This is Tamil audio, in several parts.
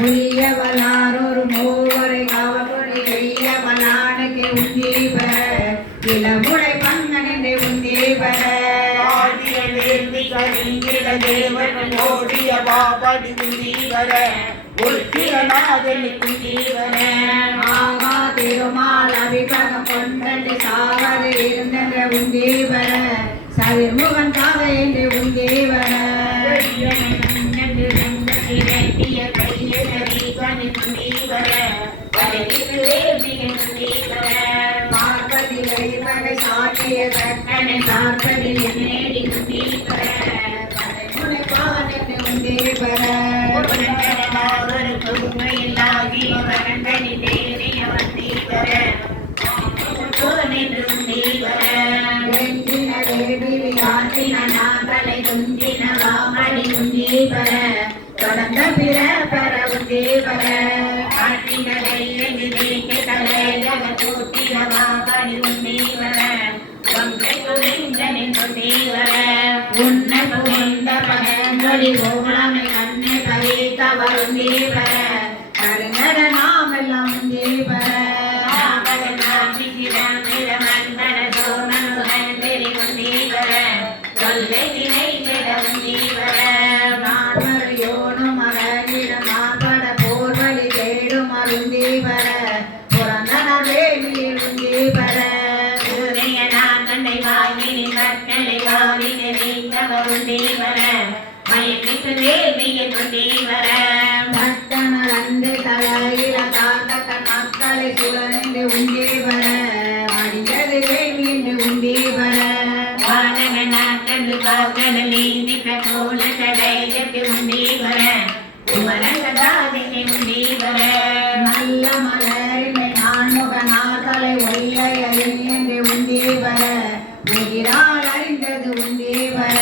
உரியவளானொரு மூவரை காவலொரு எய்யவளானுக்கு உந்தீவர இளமுறை பங்கனின்று உந்தீவர ஓடிய பாபடி உந்தீவர ஆகா திருமால் அபிபகம் கொண்டன்று சாவது இருந்தென்ற உந்தீவர சதிர்முகன் காக என்று உந்தீவர பார்ப்பதிலை மகை சாட்டிய கட்டனை பார்ப்பதில் நேடி உந்தீவர முனை பாவன் என்று உந்தீவர தொடர்ந்த பிற பெற உந்தீவர உன்னை புகழ்ந்த பழமொழி ஓணமை கண்ணை பறித்த வருந்தீவர கருங்கட நாமெல்லாம் உந்தீவர யோனும் அழகிடம் மாபட போர்வழி தேடும் அருந்தீவர புறந்தன வேலியில் உந்தீவர பக்தனர் அன்று தலையில காத்த மக்களை சுழன்று உந்தீவர அடிந்தது வேலி என்று உந்தீவர நல்ல மலரினை நான்முக நார்களை ஒல்லை அறிந்து உந்தீவர உயிரால் அறிந்தது உந்தீவர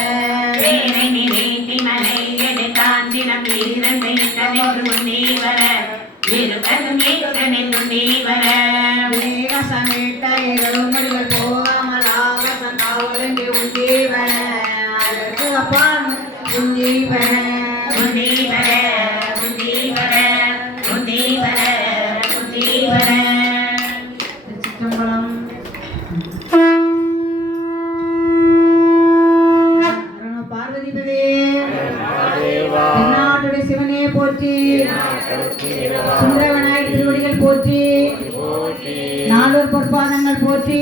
சமேட்ட எழுமுடிகள் போகாமல் ஆகாசம் காவலென்று உந்தீவர அதற்கு அப்பால் உந்தீவர உந்தீவர உந்தீவர உந்தீவர உந்தீவர சிற்றம்பலம் பார்வதிபதே தென்னாட்டுடைய சிவனே போற்றி சுந்தரவனாய் திருவடிகள் போற்றி நாலூர் பொற்பாதங்கள் போற்றி